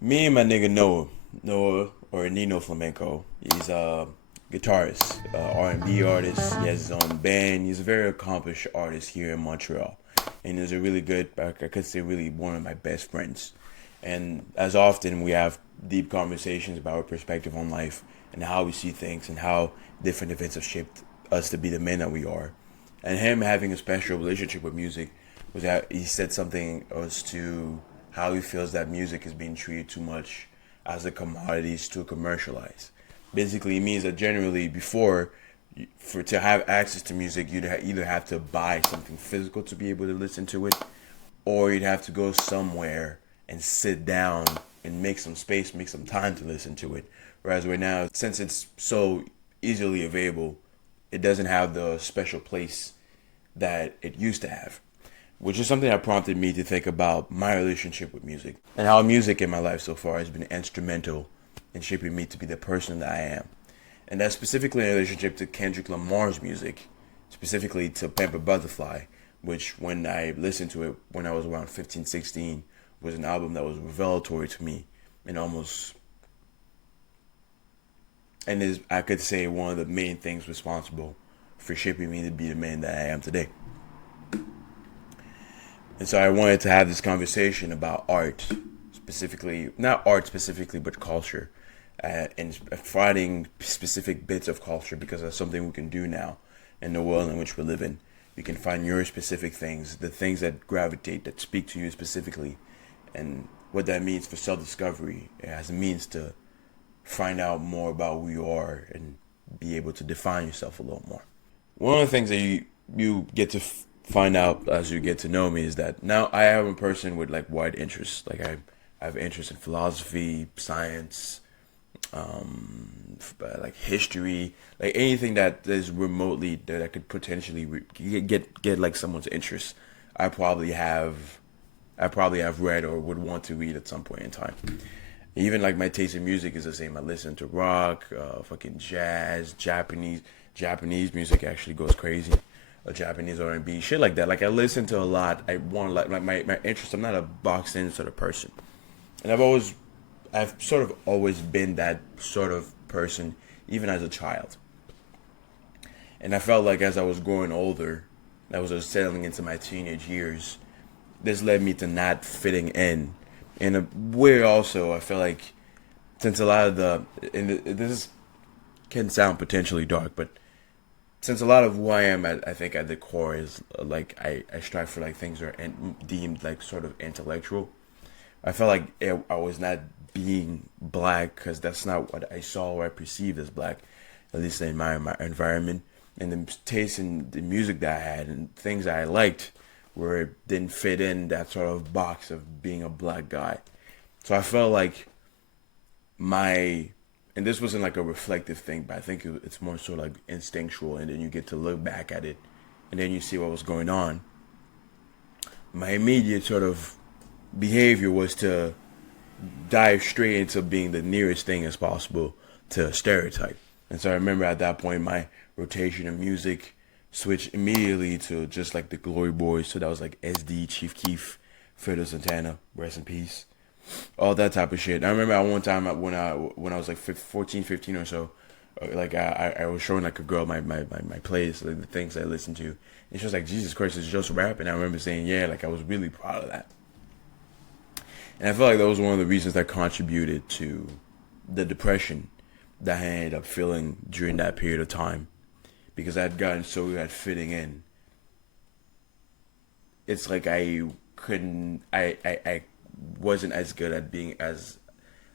Me and my nigga Noah or Nino Flamenco. He's a guitarist, R&B artist. He has his own band. He's a very accomplished artist here in Montreal, and he's a really good. I could say really one of my best friends. And as often we have deep conversations about our perspective on life and how we see things and how different events have shaped us to be the men that we are. And him having a special relationship with music was that he said something as to how he feels that music is being treated too much as a commodity to commercialize. Basically, it means that generally before, for to have access to music, you'd either have to buy something physical to be able to listen to it, or you'd have to go somewhere and sit down and make some space, make some time to listen to it. Whereas right now, since it's so easily available, it doesn't have the special place that it used to have, which is something that prompted me to think about my relationship with music and how music in my life so far has been instrumental in shaping me to be the person that I am. And that's specifically in relationship to Kendrick Lamar's music, specifically to Pamper Butterfly, which when I listened to it when I was around 15, 16, was an album that was revelatory to me and almost, and is, I could say, one of the main things responsible for shaping me to be the man that I am today. And so I wanted to have this conversation about art, specifically, not art specifically, but culture, and finding specific bits of culture because that's something we can do now in the world in which we live in. You can find your specific things, the things that gravitate, that speak to you specifically, and what that means for self discovery as a means to find out more about who you are and be able to define yourself a little more. One of the things that you get to find out as you get to know me is that now I am a person with like wide interests. Like I have interest in philosophy, science, like history, like anything that is remotely that I could potentially get like someone's interest. I probably have I probably have read or would want to read at some point in time. Even like my taste in music is the same. I listen to rock, fucking jazz, Japanese music actually goes crazy. Japanese R&B, shit like that. Like I listen to a lot. I want like my interest. I'm not a boxed in sort of person, and I've sort of always been that sort of person, even as a child. And I felt like as I was growing older, I was just settling into my teenage years. This led me to not fitting in. In a way, also, I feel like since a lot of this can sound potentially dark, but since a lot of who I am, I think at the core is like I strive for like things that are deemed like sort of intellectual. I felt like I was not being black because that's not what I saw or I perceived as black, at least in my environment. And the taste in the music that I had and things that I liked where it didn't fit in that sort of box of being a black guy. So I felt like my and this wasn't like a reflective thing, but I think it's more so like instinctual, and then you get to look back at it, and then you see what was going on. My immediate sort of behavior was to dive straight into being the nearest thing as possible to a stereotype. And so I remember at that point my rotation of music switched immediately to just like the Glory Boys. So that was like SD, Chief Keef, Fredo Santana, rest in peace, all that type of shit. I remember at one time when I was like 14, 15 or so, like I was showing like a girl my playlist, like the things I listened to, and she was like, Jesus Christ, it's just rap. And I remember saying, yeah, like I was really proud of that. And I feel like that was one of the reasons that contributed to the depression that I ended up feeling during that period of time, because I had gotten so good at fitting in. It's like I wasn't as good at being as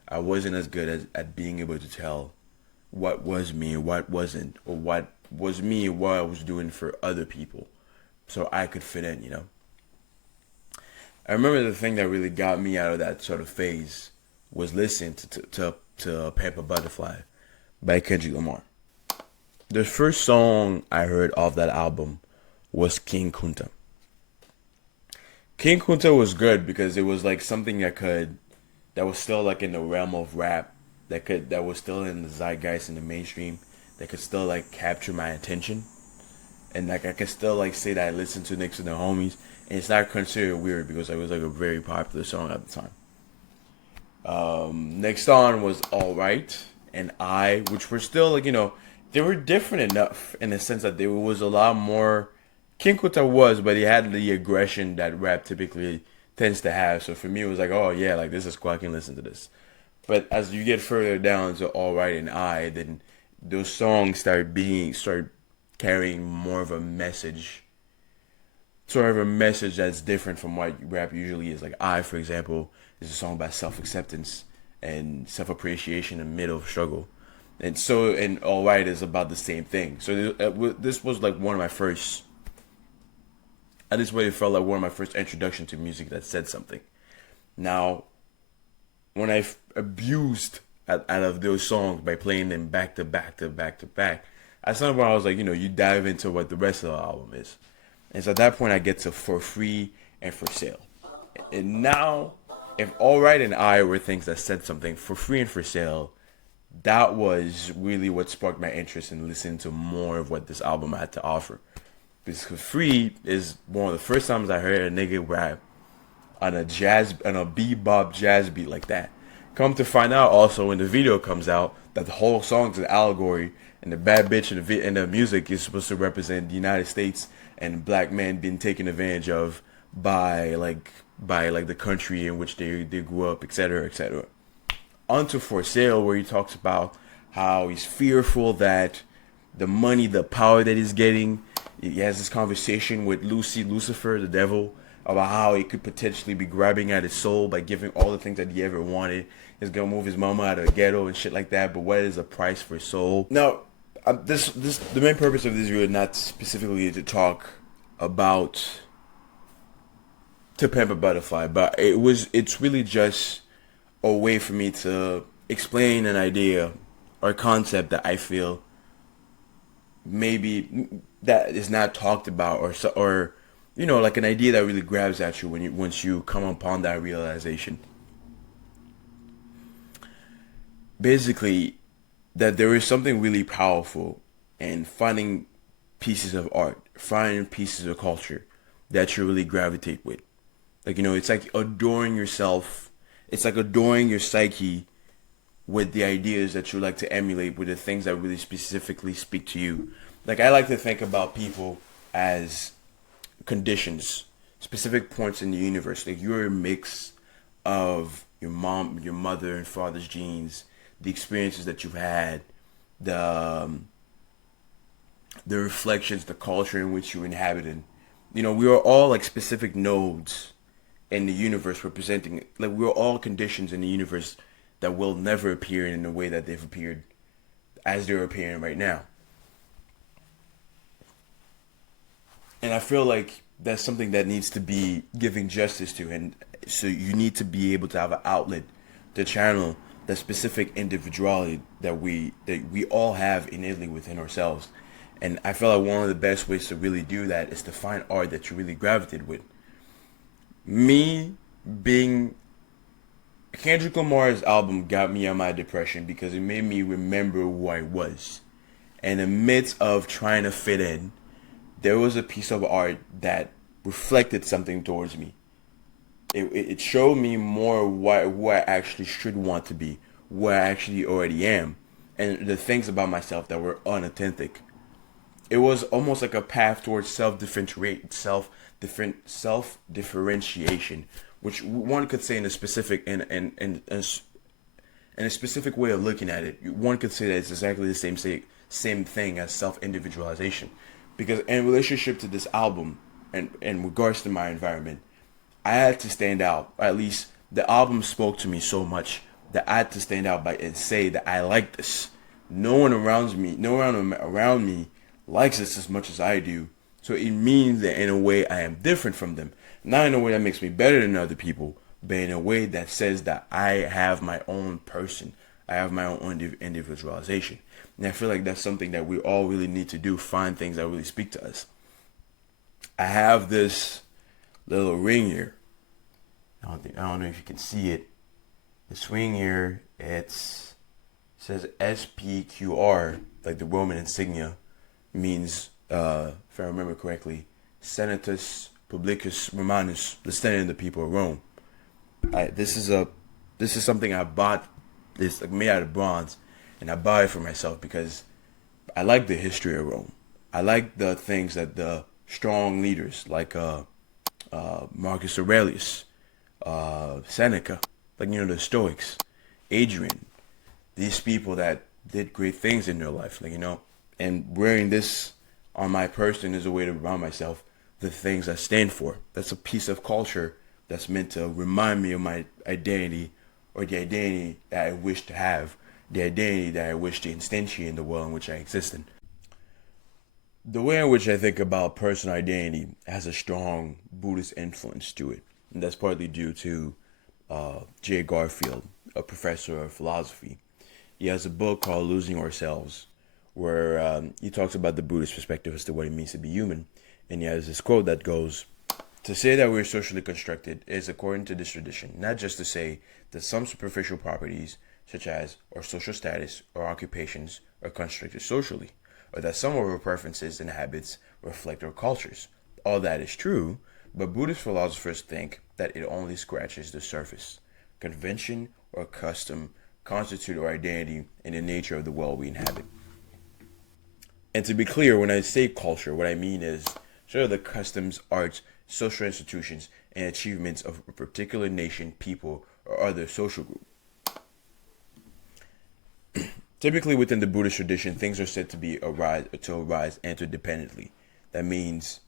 I wasn't as good as at being able to tell what was me and what wasn't, or what was me and what I was doing for other people, so I could fit in. I remember the thing that really got me out of that sort of phase was listening to Pamper Butterfly by Kendrick Lamar. The first song I heard off that album was King Kunta. King Kunta was good because it was like something that was still like in the realm of rap, that was still in the zeitgeist in the mainstream, that could still like capture my attention, and like I could still like say that I listened to next to the homies, and it's not considered weird because it was like a very popular song at the time. Next on was All Right and I, which were still like, they were different enough in the sense that there was a lot more. King Kunta was, but he had the aggression that rap typically tends to have. So for me, it was like, oh yeah, like this is cool. I can listen to this. But as you get further down to All Right and I, then those songs start carrying more of a message, sort of a message that's different from what rap usually is. Like I, for example, is a song about self acceptance and self appreciation in the middle of struggle, and All Right is about the same thing. So this was like one of my first. I just really felt like one of my first introduction to music that said something. Now, when I abused out of those songs by playing them back to back to back to back, at some point I was like, you dive into what the rest of the album is. And so at that point I get to For Free and For Sale. And now, if All Right and I were things that said something, For Free and For Sale, that was really what sparked my interest in listening to more of what this album had to offer. Because For Free is one of the first times I heard a nigga rap on a bebop jazz beat like that. Come to find out, also when the video comes out, that the whole song's an allegory, and the bad bitch in the music is supposed to represent the United States and black men being taken advantage of by the country in which they grew up, etc., etc. Onto For Sale, where he talks about how he's fearful that the money, the power that he's getting. He has this conversation with Lucifer, the devil, about how he could potentially be grabbing at his soul by giving all the things that he ever wanted. He's gonna move his mama out of the ghetto and shit like that. But what is the price for soul? Now, the main purpose of this video is not specifically to talk about To Pimp a Butterfly, but it's really just a way for me to explain an idea or concept that I feel maybe that is not talked about, or like an idea that really grabs at you once you come upon that realization. Basically, that there is something really powerful in finding pieces of art, finding pieces of culture that you really gravitate with. Like, it's like adoring yourself. It's like adoring your psyche with the ideas that you like to emulate, with the things that really specifically speak to you. Like, I like to think about people as conditions, specific points in the universe. Like, you're a mix of your mother and father's genes, the experiences that you've had, the reflections, the culture in which you inhabited. We are all like specific nodes in the universe representing, like, we're all conditions in the universe that will never appear in the way that they've appeared as they're appearing right now. And I feel like that's something that needs to be giving justice to. And so you need to be able to have an outlet to channel the specific individuality that we all have innately within ourselves. And I feel like one of the best ways to really do that is to find art that you really gravitate with. Me being Kendrick Lamar's album got me out of my depression because it made me remember who I was. In the midst of trying to fit in, there was a piece of art that reflected something towards me. It showed me more who I actually should want to be, who I actually already am, and the things about myself that were unauthentic. It was almost like a path towards self differentiation, which one could say in a specific in a specific way of looking at it. One could say that it's exactly the same thing as self individualization, because in relationship to this album and in regards to my environment, I had to stand out. Or at least the album spoke to me so much that I had to stand out and say that I like this. No one around me likes this as much as I do. So it means that in a way I am different from them. Not in a way that makes me better than other people, but in a way that says that I have my own person. I have my own individualization. And I feel like that's something that we all really need to do, find things that really speak to us. I have this little ring here. I don't know if you can see it. This ring here, it says SPQR, like the Roman insignia, means, if I remember correctly, Senatus Publicus Romanus, the Senate of the people of Rome. This is a This is something I bought. It's like made out of bronze, and I buy it for myself because I like the history of Rome. I like the things that the strong leaders like Marcus Aurelius, Seneca, like the Stoics, Adrian, these people that did great things in their life, and wearing this on my person is a way to remind myself the things I stand for. That's a piece of culture that's meant to remind me of my identity or the identity that I wish to have, the identity that I wish to instantiate in the world in which I exist in. The way in which I think about personal identity has a strong Buddhist influence to it, and that's partly due to Jay Garfield, a professor of philosophy. He has a book called Losing Ourselves, where he talks about the Buddhist perspective as to what it means to be human. And he has this quote that goes, to say that we're socially constructed is, according to this tradition, not just to say that some superficial properties, such as our social status or occupations, are constructed socially, or that some of our preferences and habits reflect our cultures. All that is true, but Buddhist philosophers think that it only scratches the surface. Convention or custom constitute our identity and the nature of the world we inhabit. And to be clear, when I say culture, what I mean is sort of the customs, arts, social institutions, and achievements of a particular nation, people, or other social group. Typically, within the Buddhist tradition, things are said to arise interdependently. That means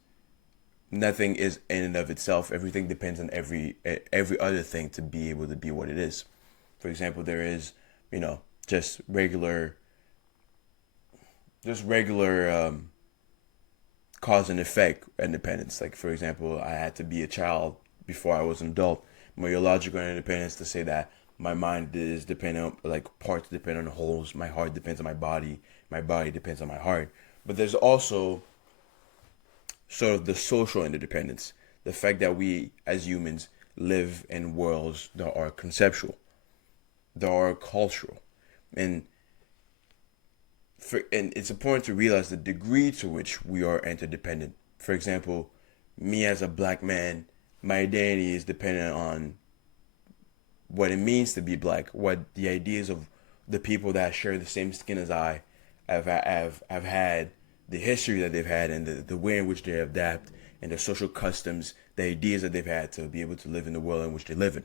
nothing is in and of itself. Everything depends on every other thing to be able to be what it is. For example, there is, just regular cause and effect independence. Like, for example, I had to be a child before I was an adult. My logical independence to say that my mind is dependent on, like, parts depend on the wholes. My heart depends on my body depends on my heart. But there's also sort of the social interdependence, the fact that we as humans live in worlds that are conceptual, that are cultural, and and it's important to realize the degree to which we are interdependent. For example, me as a black man, my identity is dependent on what it means to be black, what the ideas of the people that share the same skin as I have had, the history that they've had, and the way in which they adapt, and the social customs, the ideas that they've had to be able to live in the world in which they live in.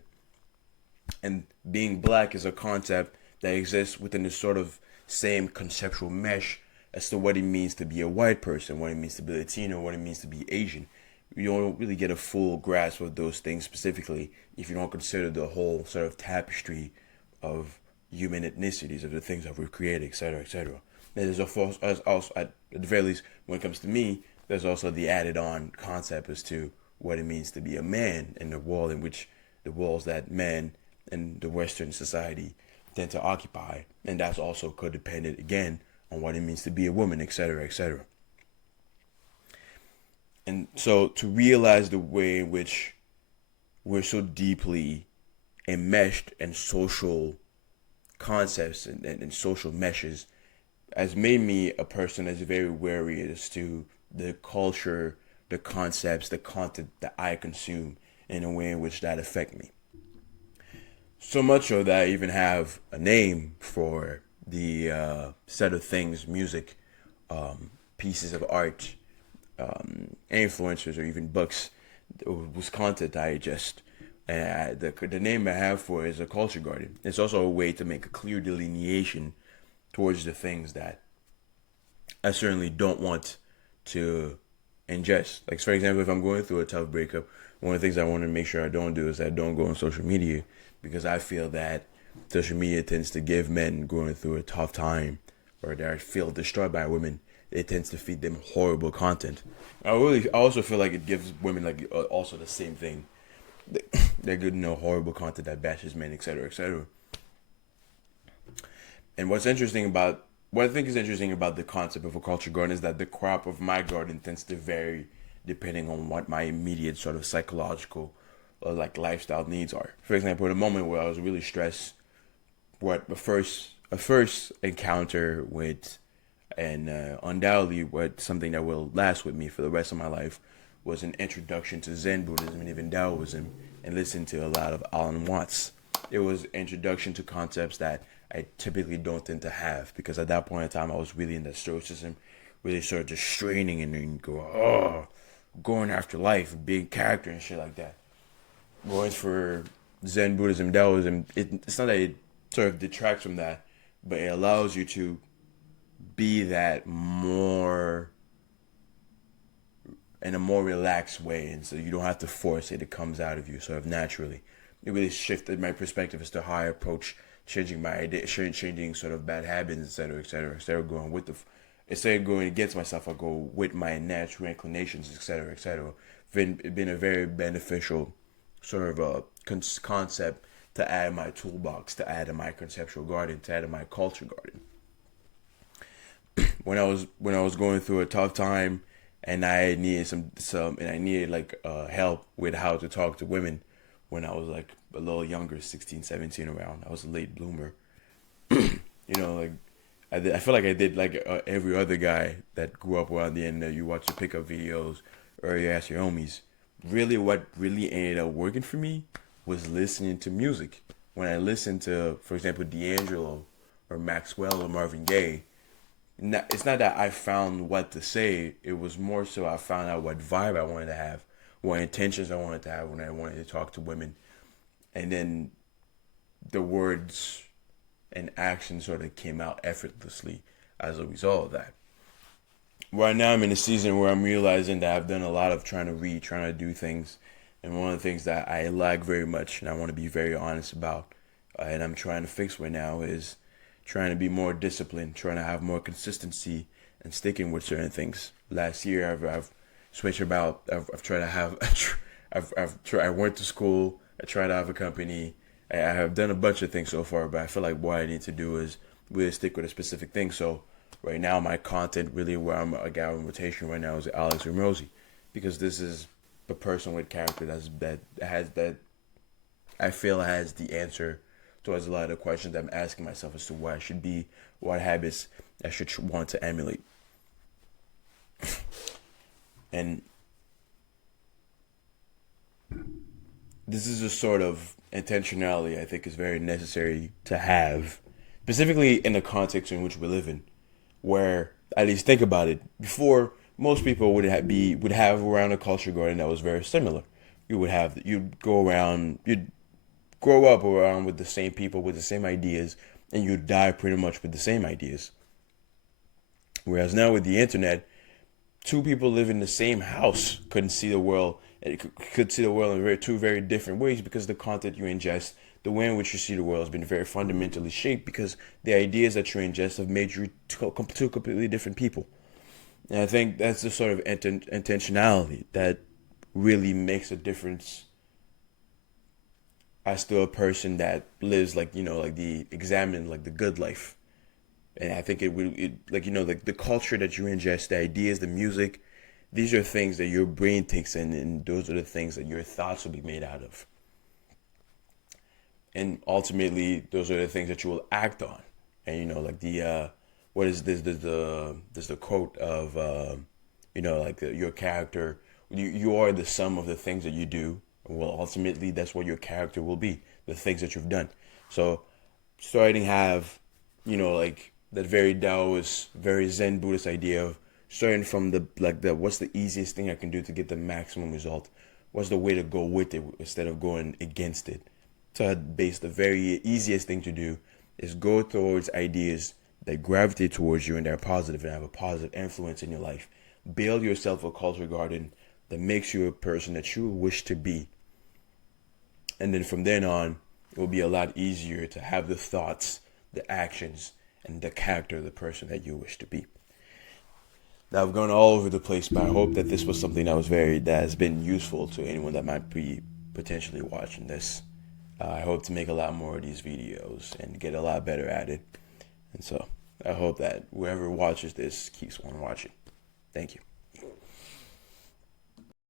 And being black is a concept that exists within this sort of same conceptual mesh as to what it means to be a white person, what it means to be Latino, what it means to be Asian. You don't really get a full grasp of those things specifically if you don't consider the whole sort of tapestry of human ethnicities, of the things that we've created, etc., etc. There's also, at the very least, when it comes to me, there's also the added on concept as to what it means to be a man in the world in which the roles that men in the Western society tend to occupy, and that's also codependent again on what it means to be a woman, etc., etc. And so to realize the way in which we're so deeply enmeshed in social concepts and social meshes has made me a person that's very wary as to the culture, the concepts, the content that I consume in a way in which that affect me. So much so that I even have a name for the set of things, music, pieces of art, influencers, or even books, whose content I ingest. And the name I have for it is a culture garden. It's also a way to make a clear delineation towards the things that I certainly don't want to ingest. Like, for example, if I'm going through a tough breakup, one of the things I want to make sure I don't do is I don't go on social media, because I feel that social media tends to give men going through a tough time or that feel destroyed by women, it tends to feed them horrible content. I also feel like it gives women like also the same thing. They're good, horrible content that bashes men, etc., etc. And what I think is interesting about the concept of a culture garden is that the crop of my garden tends to vary depending on what my immediate sort of psychological or like lifestyle needs are. For example, at a moment where I was really stressed, what a first encounter with, and undoubtedly what something that will last with me for the rest of my life, was an introduction to Zen Buddhism and even Taoism, and listening to a lot of Alan Watts. it was introduction to concepts that I typically don't tend to have, because at that point in time I was really in that stoicism, really sort of just straining and then go, oh, going after life, big character and shit like that. Whereas for Zen Buddhism, Taoism, it's not that it sort of detracts from that, but it allows you to be that more in a more relaxed way, and so you don't have to force it. It comes out of you sort of naturally. It really shifted my perspective as to how I approach changing my idea, changing sort of bad habits, etc., etc. Instead of going against myself, I go with my natural inclinations, etc., etc. Been a very beneficial sort of a concept to add in my toolbox, to add in my conceptual garden, to add in my culture garden. When I was going through a tough time, and I needed some and I needed like help with how to talk to women when I was like a little younger, 16, 17 around. I was a late bloomer. Like I feel like I did like every other guy that grew up around the end. You watch the pickup videos or you ask your homies. Really, what really ended up working for me was listening to music. When I listened to, for example, D'Angelo or Maxwell or Marvin Gaye, it's not that I found what to say. It was more so I found out what vibe I wanted to have, what intentions I wanted to have when I wanted to talk to women, and then the words and actions sort of came out effortlessly as a result of that. Right now, I'm in a season where I'm realizing that I've done a lot of trying to read, trying to do things, and one of the things that I lack very much, and I want to be very honest about, and I'm trying to fix right now, is trying to be more disciplined, trying to have more consistency, and sticking with certain things. Last year, I've switched about. I've tried to have. I went to school. I tried to have a company. I have done a bunch of things so far, but I feel like what I need to do is really stick with a specific thing. So right now, my content really where I'm a guy in rotation right now is Alex Ramosi, because this is a person with character that has that I feel has the answer towards a lot of the questions I'm asking myself as to what I should be, what habits I should want to emulate. And this is a sort of intentionality I think is very necessary to have, specifically in the context in which we live in, where at least think about it. Before, most people would have around a culture garden that was very similar. You'd go around, you'd grow up around with the same people with the same ideas, and you die pretty much with the same ideas. Whereas now with the internet, two people live in the same house couldn't see the world, and could see the world in two very different ways, because the content you ingest, the way in which you see the world, has been very fundamentally shaped, because the ideas that you ingest have made you two completely different people. And I think that's the sort of intentionality that really makes a difference as to a person that lives like like the examine like the good life. And I think like like the culture that you ingest, the ideas, the music, these are things that your brain takes in, and those are the things that your thoughts will be made out of. And ultimately, those are the things that you will act on. And like the what is this? There's the quote of like your character. You are the sum of the things that you do. Well, ultimately, that's what your character will be. The things that you've done. So, starting to have like that very Taoist, very Zen Buddhist idea of starting from the what's the easiest thing I can do to get the maximum result? What's the way to go with it instead of going against it? So base the very easiest thing to do is go towards ideas that gravitate towards you and that are positive and have a positive influence in your life. Build yourself a culture garden that makes you a person that you wish to be. And then from then on, it will be a lot easier to have the thoughts, the actions, and the character of the person that you wish to be. Now, I've gone all over the place, but I hope that this was something that has been useful to anyone that might be potentially watching this. I hope to make a lot more of these videos and get a lot better at it. And so I hope that whoever watches this keeps on watching. Thank you.